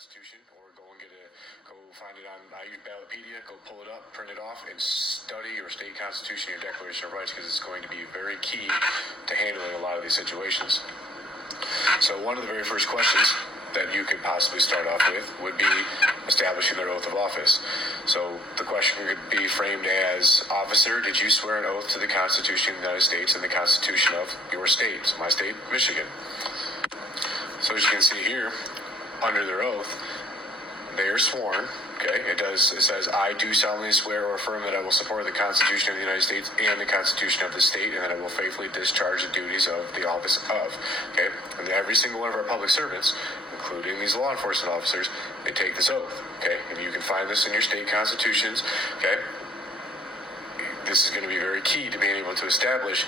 Constitution, or go find it on, I use Ballotpedia, go pull it up, print it off, and study your state constitution, your Declaration of Rights, because it's going to be very key to handling a lot of these situations. So one of the very first questions that you could possibly start off with would be establishing their oath of office. So the question could be framed as, officer, did you swear an oath to the Constitution of the United States and the Constitution of your state? So my state, Michigan. So as you can see here, under their oath, they are sworn. Okay, it says, I do solemnly swear or affirm that I will support the Constitution of the United States and the Constitution of the state, and that I will faithfully discharge the duties of the office of. Okay, and every single one of our public servants, including these law enforcement officers, they take this oath. Okay, and you can find this in your state constitutions. Okay, this is going to be very key to being able to establish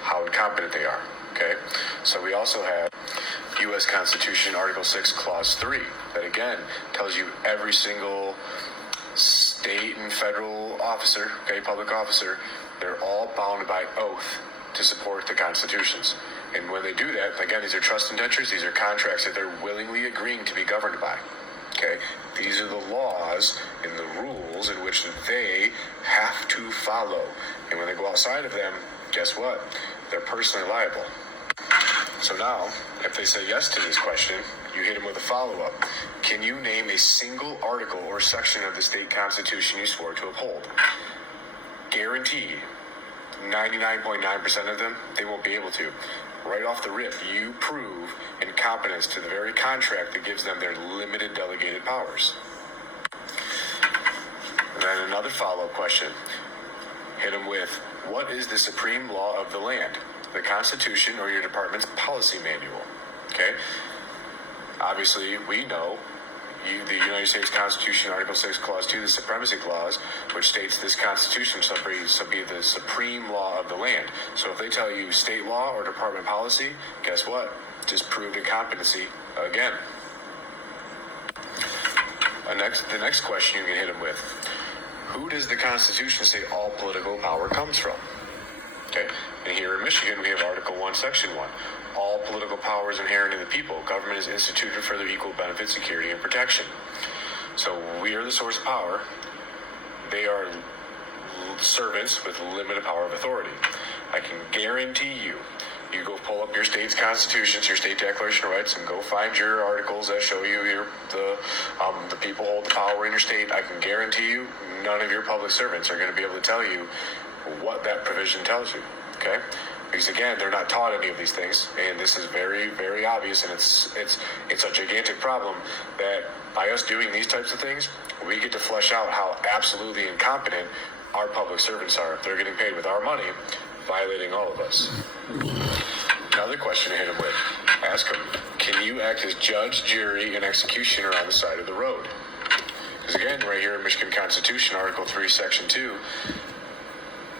how incompetent they are. Okay, so we also have U.S. Constitution, Article 6, Clause 3, that again tells you every single state and federal officer, okay, public officer, they're all bound by oath to support the constitutions. And when they do that, again, these are trust indentures, these are contracts that they're willingly agreeing to be governed by. Okay, these are the laws and the rules in which they have to follow. And when they go outside of them, guess what? They're personally liable. So now, if they say yes to this question, you hit them with a follow-up. Can you name a single article or section of the state constitution you swore to uphold? Guarantee 99.9% of them, they won't be able to. Right off the rip, you prove incompetence to the very contract that gives them their limited delegated powers. And then another follow-up question. Hit them with, what is the supreme law of the land? The Constitution or your department's policy manual. Okay? Obviously, we know the United States Constitution, Article 6, Clause 2, the Supremacy Clause, which states this Constitution shall be the supreme law of the land. So if they tell you state law or department policy, guess what? Just proved incompetency again. The next question you can hit them with. Who does the Constitution say all political power comes from? Okay, and here in Michigan, we have Article 1, Section 1. All political power is inherent in the people. Government is instituted for their equal benefit, security, and protection. So we are the source of power. They are servants with limited power of authority. I can guarantee you, you go pull up your state's constitutions, your state Declaration of Rights, and go find your articles that show you the people hold the power in your state. I can guarantee you, none of your public servants are going to be able to tell you what that provision tells you, okay? Because again, they're not taught any of these things, and this is very, very obvious, and it's a gigantic problem that by us doing these types of things, we get to flesh out how absolutely incompetent our public servants are. They're getting paid with our money, violating all of us. Another question to hit them with. Ask them, can you act as judge, jury, and executioner on the side of the road? Because again, right here in Michigan Constitution, Article 3, Section 2,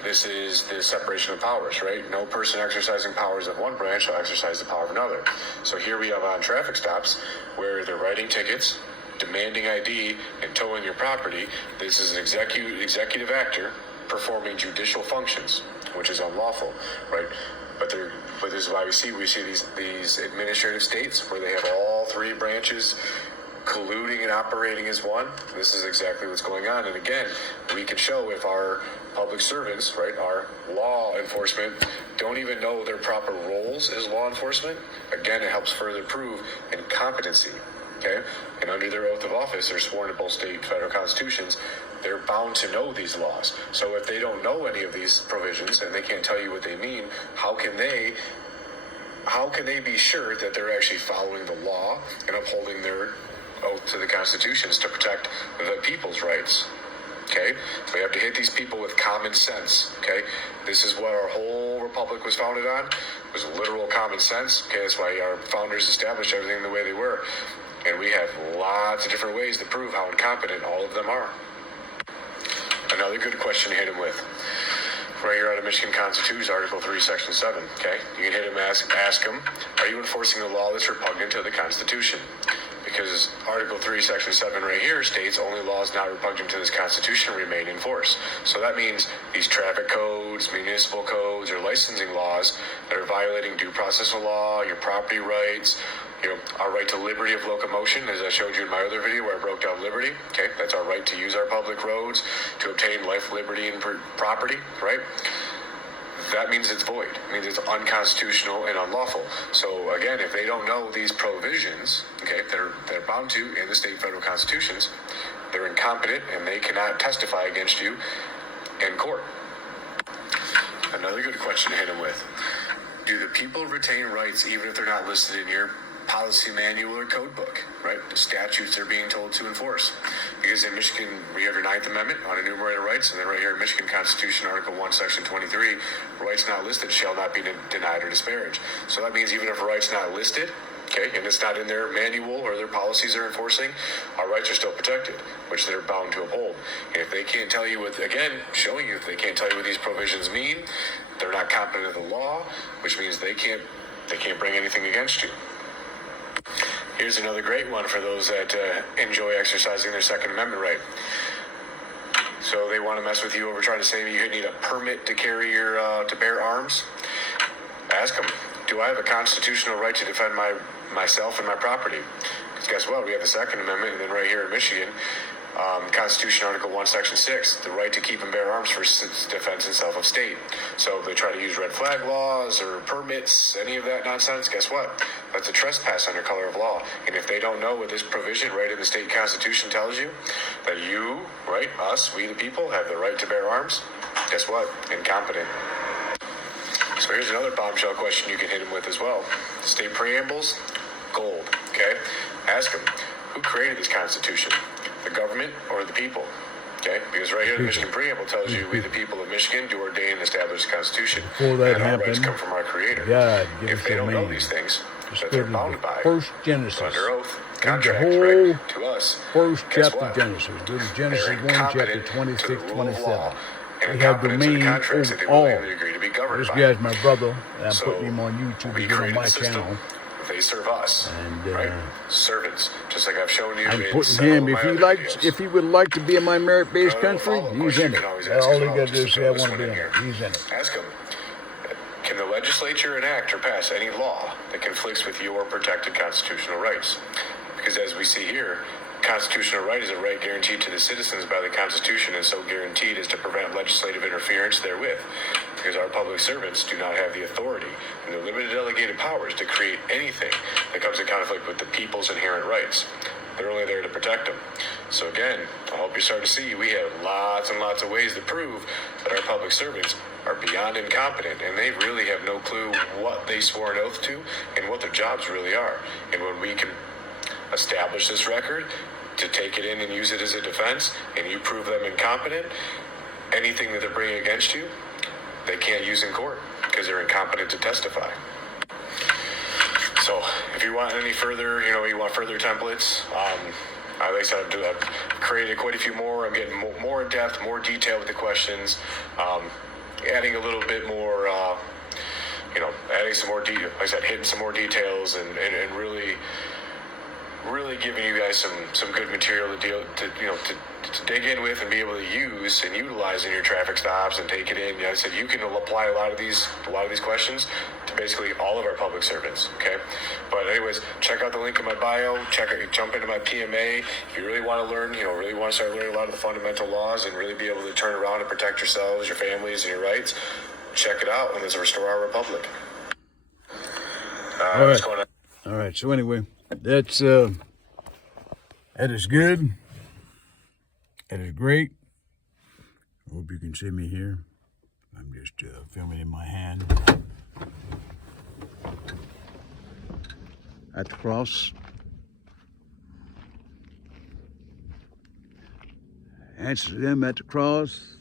this is the separation of powers, right? No person exercising powers of one branch shall exercise the power of another. So here we have on traffic stops where they're writing tickets, demanding ID, and towing your property. This is an executive actor performing judicial functions, which is unlawful, right? But this is why we see these administrative states where they have all three branches colluding and operating as one. This is exactly what's going on. And again, we can show if our public servants, right, our law enforcement, don't even know their proper roles as law enforcement, again, it helps further prove incompetency, okay? And under their oath of office, they're sworn to both state and federal constitutions, they're bound to know these laws. So if they don't know any of these provisions and they can't tell you what they mean, how can they be sure that they're actually following the law and upholding their oath to the constitutions to protect the people's rights? Okay, so we have to hit these people with common sense. Okay, this is what our whole republic was founded on, was literal common sense. Okay, that's why our founders established everything the way they were, and we have lots of different ways to prove how incompetent all of them are. Another good question to hit them with. Right here out of Michigan Constitution, Article 3, Section 7, okay? You can hit them, ask them, are you enforcing a law that's repugnant to the Constitution? Because Article 3, Section 7 right here states only laws not repugnant to this Constitution remain in force. So that means these traffic codes, municipal codes, or licensing laws that are violating due process of law, your property rights, Our right to liberty of locomotion, as I showed you in my other video where I broke down liberty. Okay, that's our right to use our public roads to obtain life, liberty, and property. Right. That means it's void. It means it's unconstitutional and unlawful. So again, if they don't know these provisions, okay, they're bound to in the state and federal constitutions, they're incompetent and they cannot testify against you in court. Another good question to hit them with: do the people retain rights even if they're not listed in your policy manual or code book, right? The statutes they're being told to enforce. Because in Michigan, we have your 9th Amendment on enumerated rights, and then right here in Michigan Constitution, Article 1, Section 23, rights not listed shall not be denied or disparaged. So that means even if a right's not listed, okay, and it's not in their manual or their policies they're enforcing, our rights are still protected, which they're bound to uphold. And if they can't tell you what, again, showing you if they can't tell you what these provisions mean, they're not competent of the law, which means they can't bring anything against you. Here's another great one for those that enjoy exercising their Second Amendment right. So they want to mess with you over trying to say you need a permit to carry your to bear arms. Ask them, do I have a constitutional right to defend myself and my property? Because guess what? We have the Second Amendment, and then right here in Michigan, Constitution Article 1, Section 6, the right to keep and bear arms for defense and self of state. So if they try to use red flag laws or permits, any of that nonsense, guess what? That's a trespass under color of law. And if they don't know what this provision right in the state constitution tells you, that you, right, us, we the people, have the right to bear arms, guess what? Incompetent. So here's another bombshell question you can hit them with as well. State preambles, gold, okay? Ask them, who created this constitution? The government or the people? Okay, because right here the Michigan preamble tells you we the people of Michigan do ordain and establish the Constitution. Before that and happened, our rights come from our Creator. God, if they don't know these things, that they're bound by first Genesis, under oath, contract, the whole right, to us. First chapter what? of Genesis. Go to Genesis 1, chapter 26, 27. They have domain over all. This by. guy's my brother, and I'm So, putting him on YouTube we again on created my the system. channel. They serve us, And, right? Servants, just like I've shown you. I'm in putting several him, of my other videos. if he would like to be in my merit-based country, follow-up he's question in you it. can always ask All as he well, got to do just is to say, I throw this want to one be in in here. it. He's in it. Ask him, can the legislature enact or pass any law that conflicts with your protected constitutional rights? Because as we see here, constitutional right is a right guaranteed to the citizens by the Constitution, and so guaranteed as to prevent legislative interference therewith. Because our public servants do not have the authority and the limited delegated powers to create anything that comes in conflict with the people's inherent rights. They're only there to protect them. So again, I hope you're starting to see we have lots and lots of ways to prove that our public servants are beyond incompetent, and they really have no clue what they swore an oath to and what their jobs really are. And when we can establish this record to take it in and use it as a defense, and you prove them incompetent, anything that they're bringing against you, they can't use in court because they're incompetent to testify. So if you want any further, you want further templates, like I said, I've created quite a few more. I'm getting more in depth, more detail with the questions, adding a little bit more, adding some more detail, like I said, hitting some more details and really giving you guys some good material to dig in with and be able to use and utilize in your traffic stops and take it in. I said you can apply a lot of these questions to basically all of our public servants. Okay, but anyways, check out the link in my bio. Jump into my PMA if you really want to learn. Really want to start learning a lot of the fundamental laws and really be able to turn around and protect yourselves, your families, and your rights. Check it out, and let's restore our republic. All right. All right. So anyway, that is good. That is great. I hope you can see me here. I'm just filming in my hand. At the cross. Answer to them at the cross.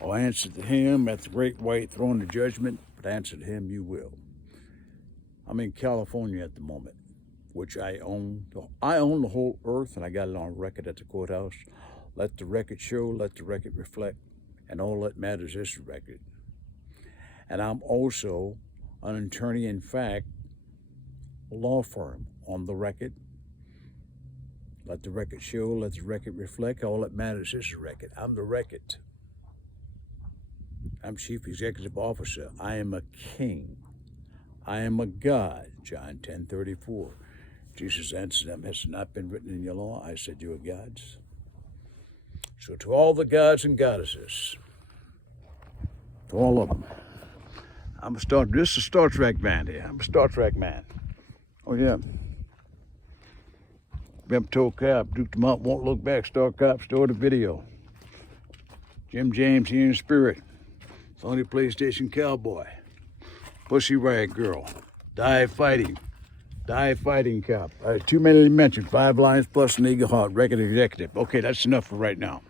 Or answer to him at the great white throne of judgment. But answer to him you will. I'm in California at the moment, which I own. I own the whole earth, and I got it on record at the courthouse. Let the record show, let the record reflect, and all that matters is the record. And I'm also an attorney in fact, law firm on the record. Let the record show, let the record reflect, all that matters is the record. I'm the record. I'm Chief Executive Officer. I am a king I am a God, John 10:34. Jesus answered them, has it not been written in your law? I said, you are gods. So to all the gods and goddesses, to all of them, this is a Star Trek man here. I'm a Star Trek man. Oh yeah. Been told Cap, Duke the Mount won't look back, Star Cop, store the video. Jim James here in spirit. Sony PlayStation Cowboy. Pussy Riot Girl. Die Fighting Cop. Too many to mention. 5 lines plus an Eagle Heart record executive. Okay, that's enough for right now.